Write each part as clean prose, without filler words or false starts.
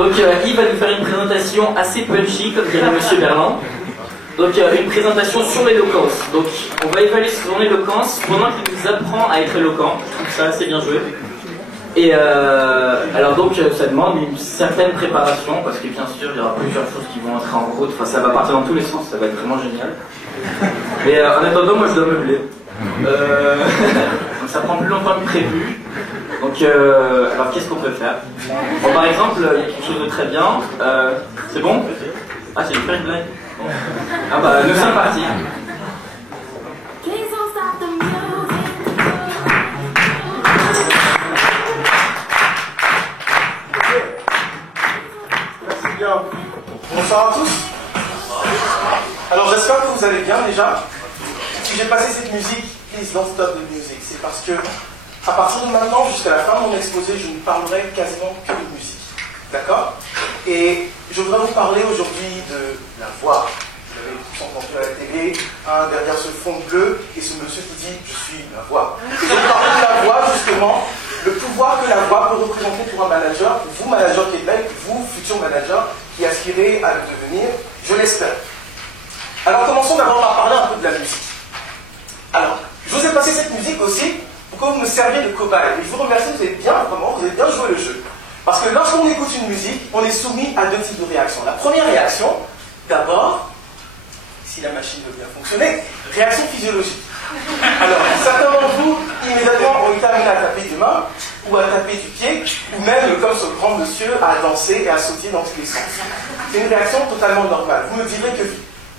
Donc Yves va nous faire une présentation assez punchy, comme dirait Monsieur Berland. Donc une présentation sur l'éloquence. Donc on va évaluer son éloquence pendant qu'il nous apprend à être éloquent. Je trouve ça assez bien joué. Et alors donc ça demande une certaine préparation, parce que bien sûr il y aura plusieurs choses qui vont entrer en route. Enfin ça va partir dans tous les sens, ça va être vraiment génial. Mais en attendant, moi je dois meubler. Donc ça prend plus longtemps que prévu. Donc alors qu'est-ce qu'on peut faire? Bon, par exemple, il y a quelque chose de très bien. C'est bon? Ah, c'est une vraie blague. Bon. Ah bah nous sommes partis. Merci bien. Bonsoir à tous. Alors j'espère que vous allez bien déjà. Si j'ai passé cette musique, please don't stop the music. C'est parce que à partir de maintenant jusqu'à la fin de mon exposé, je ne parlerai quasiment que de musique. D'accord? Et je voudrais vous parler aujourd'hui de la voix. Vous avez tous entendu à la télé, derrière ce fond bleu, et ce monsieur qui dit « je suis la voix ». Et je vais parler de la voix, justement, le pouvoir que la voix peut représenter pour un manager, pour vous, manager Québec, vous, futur manager, qui aspirez à le devenir, je l'espère. Alors commençons d'abord par parler un peu de la musique. Alors, je vous ai passé cette musique aussi pour que vous me serviez de cobaye. Et je vous remercie, vous avez bien, vraiment, vous avez bien joué le jeu. Parce que lorsqu'on écoute une musique, on est soumis à deux types de réactions. La première réaction, d'abord, si la machine veut bien fonctionner, réaction physiologique. Alors, certains d'entre vous, immédiatement, ont été amenés à taper des mains, ou à taper du pied, ou même, comme ce grand monsieur, à danser et à sauter dans tous les sens. C'est une réaction totalement normale. Vous me direz que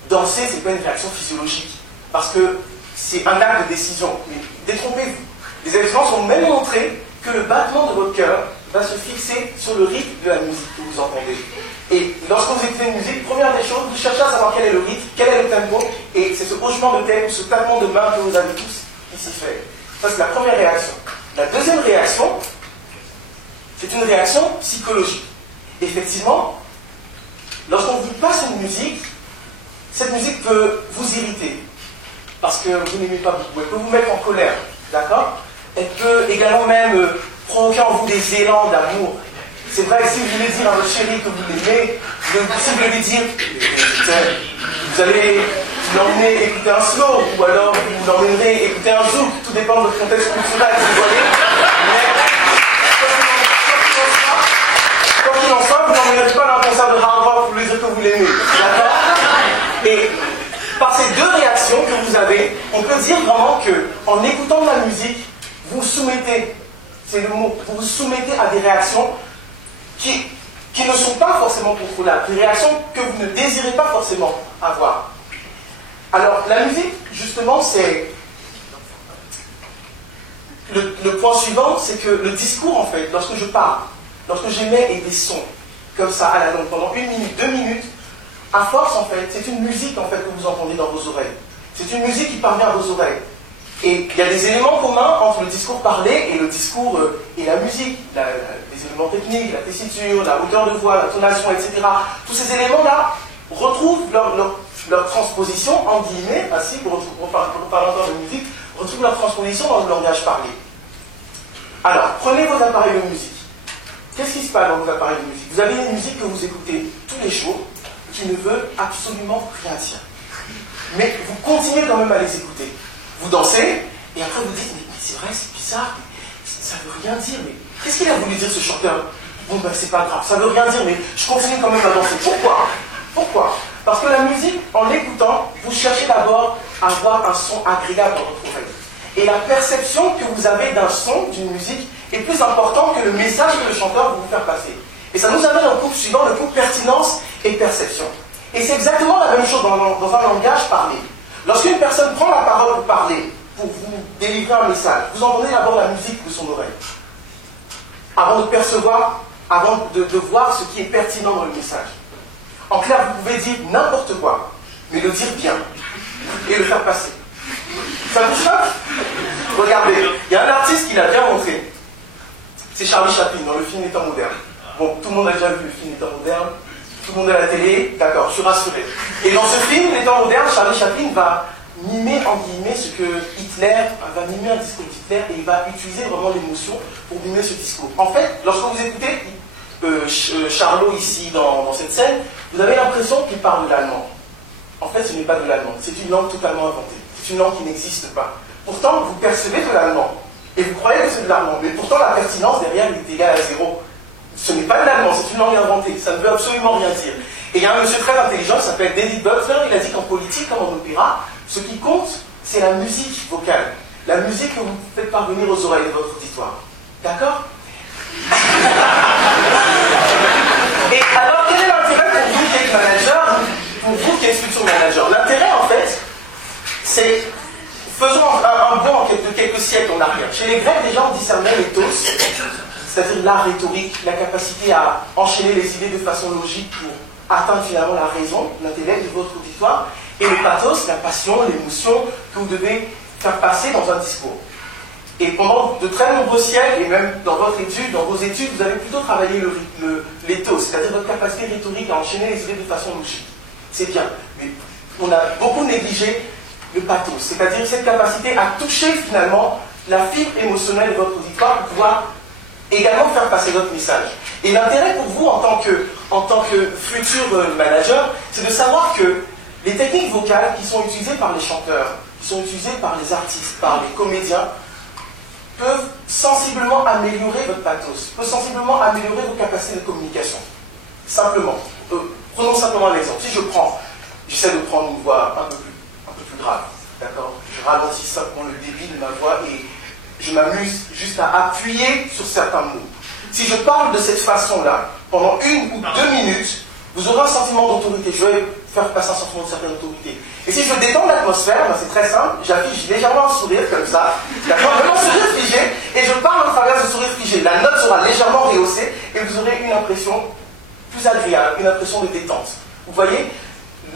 danser, c'est pas une réaction physiologique, parce que c'est un acte de décision. Mais détrompez-vous. Les expériences ont même montré que le battement de votre cœur va se fixer sur le rythme de la musique que vous entendez. Et lorsque vous écoutez une musique, première des choses, vous cherchez à savoir quel est le rythme, quel est le tempo, et c'est ce hochement de tête ou ce tapement de main que vous avez tous ici fait. Ça, c'est la première réaction. La deuxième réaction, c'est une réaction psychologique. Effectivement, lorsqu'on vous passe une musique, cette musique peut vous irriter, parce que vous n'aimez pas beaucoup. Elle peut vous mettre en colère, d'accord? Elle peut également même provoquer en vous des élans d'amour. C'est vrai que si vous voulez dire à votre chéri que vous l'aimez, si vous voulez dire, vous allez l'emmener écouter un slow, ou alors vous l'emmènerez écouter un zouk, tout dépend de votre contexte culturel, vous voyez. Mais quoi qu'il en soit, vous n'emmènerez pas dans un concert de hard rock pour lui dire que vous l'aimez. D'accord? Et par ces deux réactions que vous avez, on peut dire vraiment qu'en écoutant de la musique, vous soumettez, c'est le mot, vous vous soumettez à des réactions qui ne sont pas forcément contrôlables, des réactions que vous ne désirez pas forcément avoir. Alors, la musique, justement, c'est... Le point suivant, c'est que le discours, en fait, lorsque je parle, lorsque j'émets des sons, comme ça, à la longue, pendant 1 minute, 2 minutes, à force, en fait, c'est une musique, en fait, que vous entendez dans vos oreilles. C'est une musique qui parvient à vos oreilles. Et il y a des éléments communs entre le discours parlé et le discours et la musique. Les éléments techniques, la tessiture, la hauteur de voix, l'intonation, etc. Tous ces éléments-là retrouvent leur transposition, en guillemets, ainsi, pour parler encore de musique, retrouvent leur transposition dans le langage parlé. Alors, prenez vos appareils de musique. Qu'est-ce qui se passe dans vos appareils de musique? Vous avez une musique que vous écoutez tous les jours, qui ne veut absolument rien dire. Mais vous continuez quand même à les écouter. Vous dansez, et après vous dites, mais c'est vrai, c'est bizarre, ça ne veut rien dire, mais qu'est-ce qu'il a voulu dire ce chanteur? Bon ben c'est pas grave, ça ne veut rien dire, mais je continue quand même à danser. Pourquoi? Pourquoi? Parce que la musique, en l'écoutant, vous cherchez d'abord à avoir un son agréable dans votre oreille. Et la perception que vous avez d'un son, d'une musique, est plus importante que le message que le chanteur veut vous faire passer. Et ça nous amène au couple suivant, le couple pertinence et perception. Et c'est exactement la même chose dans un langage parlé. Lorsqu'une personne prend la parole pour parler, pour vous délivrer un message, vous entendez d'abord la musique de son oreille. Avant de percevoir, avant de voir ce qui est pertinent dans le message. En clair, vous pouvez dire n'importe quoi, mais le dire bien. Et le faire passer. Ça vous choque? Regardez, il y a un artiste qui l'a bien montré. C'est Charlie Chaplin, dans le film Les Temps modernes. Bon, tout le monde a déjà vu le film Les Temps modernes. Tout le monde à la télé, d'accord, je suis rassuré. Et dans ce film, Les Temps modernes, Charlie Chaplin va mimer, en guillemets, ce que Hitler, va mimer un discours d'Hitler, et il va utiliser vraiment l'émotion pour mimer ce discours. En fait, lorsque vous écoutez, Charlot ici dans cette scène, vous avez l'impression qu'il parle de l'allemand. En fait, ce n'est pas de l'allemand, c'est une langue totalement inventée. C'est une langue qui n'existe pas. Pourtant, vous percevez de l'allemand, et vous croyez que c'est de l'allemand, mais pourtant la pertinence derrière est égale à 0. Ce n'est pas de l'allemand, c'est une langue inventée, ça ne veut absolument rien dire. Et il y a un monsieur très intelligent qui s'appelle David Butler, il a dit qu'en politique comme en opéra, ce qui compte, c'est la musique vocale. La musique que vous faites parvenir aux oreilles de votre auditoire. D'accord? Et alors, quel est l'intérêt pour vous qui êtes manager, pour vous qui êtes futur manager? L'intérêt, en fait, c'est, faisons un bond de quelques siècles en arrière. Chez les Grecs, déjà, on discernait l'éthos, c'est-à-dire l'art rhétorique, la capacité à enchaîner les idées de façon logique pour atteindre finalement la raison, l'intellect de votre auditoire, et le pathos, la passion, l'émotion que vous devez faire passer dans un discours. Et pendant de très nombreux siècles, et même dans votre étude, dans vos études, vous avez plutôt travaillé l'éthos, c'est-à-dire votre capacité rhétorique à enchaîner les idées de façon logique. C'est bien, mais on a beaucoup négligé le pathos, c'est-à-dire cette capacité à toucher finalement la fibre émotionnelle de votre auditoire pour pouvoir également faire passer votre message. Et l'intérêt pour vous en tant que futur manager, c'est de savoir que les techniques vocales qui sont utilisées par les chanteurs, qui sont utilisées par les artistes, par les comédiens, peuvent sensiblement améliorer votre pathos, peuvent sensiblement améliorer vos capacités de communication. Simplement. Prenons simplement un exemple. Si j'essaie de prendre une voix un peu plus grave, d'accord? Je ralentis simplement le débit de ma voix et je m'amuse juste à appuyer sur certains mots. Si je parle de cette façon-là, pendant 1 ou 2 minutes, vous aurez un sentiment d'autorité. Je vais faire passer un sentiment de certaine autorité. Et si je détends l'atmosphère, ben c'est très simple, j'affiche légèrement un sourire comme ça, d'accord, vraiment un sourire figé, et je parle au travers de ce sourire figé. La note sera légèrement rehaussée, et vous aurez une impression plus agréable, une impression de détente. Vous voyez,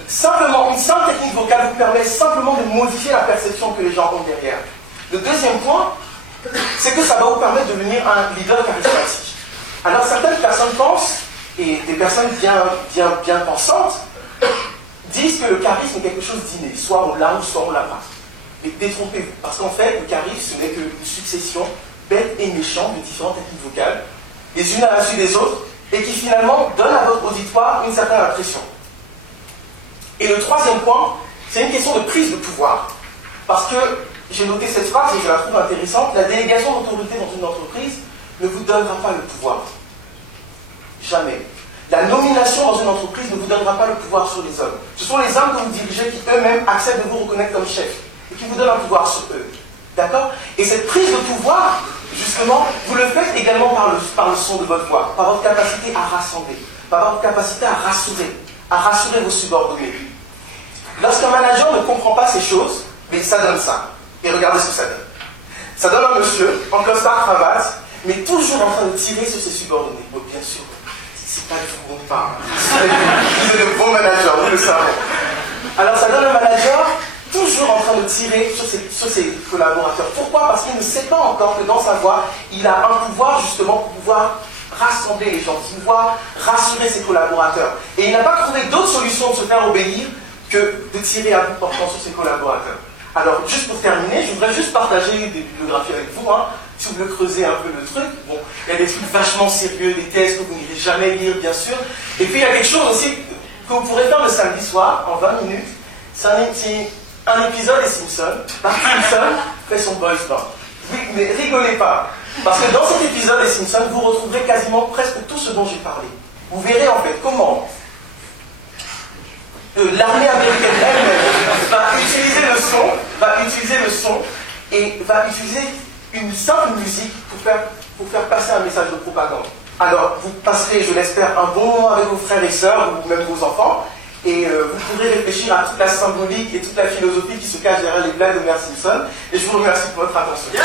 simplement, une simple technique vocale vous permet simplement de modifier la perception que les gens ont derrière. Le deuxième point, c'est que ça va vous permettre de devenir un leader charismatique. Alors certaines personnes pensent, et des personnes bien pensantes, disent que le charisme est quelque chose d'inné, soit on l'a ou soit on l'a pas. Mais détrompez-vous, parce qu'en fait, le charisme, ce n'est qu'une succession bête et méchante de différentes techniques vocales, les unes à la suite des autres, et qui finalement donnent à votre auditoire une certaine impression. Et le troisième point, c'est une question de prise de pouvoir. Parce que, j'ai noté cette phrase et je la trouve intéressante, la délégation d'autorité dans une entreprise ne vous donnera pas le pouvoir. Jamais. La nomination dans une entreprise ne vous donnera pas le pouvoir sur les hommes. Ce sont les hommes que vous dirigez qui eux-mêmes acceptent de vous reconnaître comme chef et qui vous donnent un pouvoir sur eux. D'accord? Et cette prise de pouvoir, justement, vous le faites également par le son de votre voix, par votre capacité à rassembler, par votre capacité à rassurer vos subordonnés. Lorsqu'un manager ne comprend pas ces choses, mais ça donne ça. Et regardez ce que ça donne. Ça donne un monsieur en costard cravate, mais toujours en train de tirer sur ses subordonnés. Bon, bien sûr. C'est pas du tout bon parle. Vous êtes le bon manager, nous le savons. Alors ça donne un manager toujours en train de tirer sur ses collaborateurs. Pourquoi? Parce qu'il ne sait pas encore que dans sa voix, il a un pouvoir justement pour pouvoir rassembler les gens, pour pouvoir rassurer ses collaborateurs. Et il n'a pas trouvé d'autre solution de se faire obéir que de tirer à bout portant sur ses collaborateurs. Alors, juste pour terminer, je voudrais juste partager des bibliographies avec vous, hein, si vous voulez creuser un peu le truc. Bon, il y a des trucs vachement sérieux, des thèses que vous n'irez jamais lire, bien sûr. Et puis, il y a quelque chose aussi que vous pourrez faire le samedi soir, en 20 minutes. C'est un épisode des Simpsons. Bart Simpson fait son boys band. Oui, mais rigolez pas. Parce que dans cet épisode des Simpsons, vous retrouverez quasiment presque tout ce dont j'ai parlé. Vous verrez en fait comment l'armée américaine elle-même va utiliser le son et va utiliser une simple musique pour faire passer un message de propagande. Alors, vous passerez, je l'espère, un bon moment avec vos frères et sœurs, ou même vos enfants, et vous pourrez réfléchir à toute la symbolique et toute la philosophie qui se cache derrière les blagues de Homer Simpson, et je vous remercie pour votre attention. Yeah!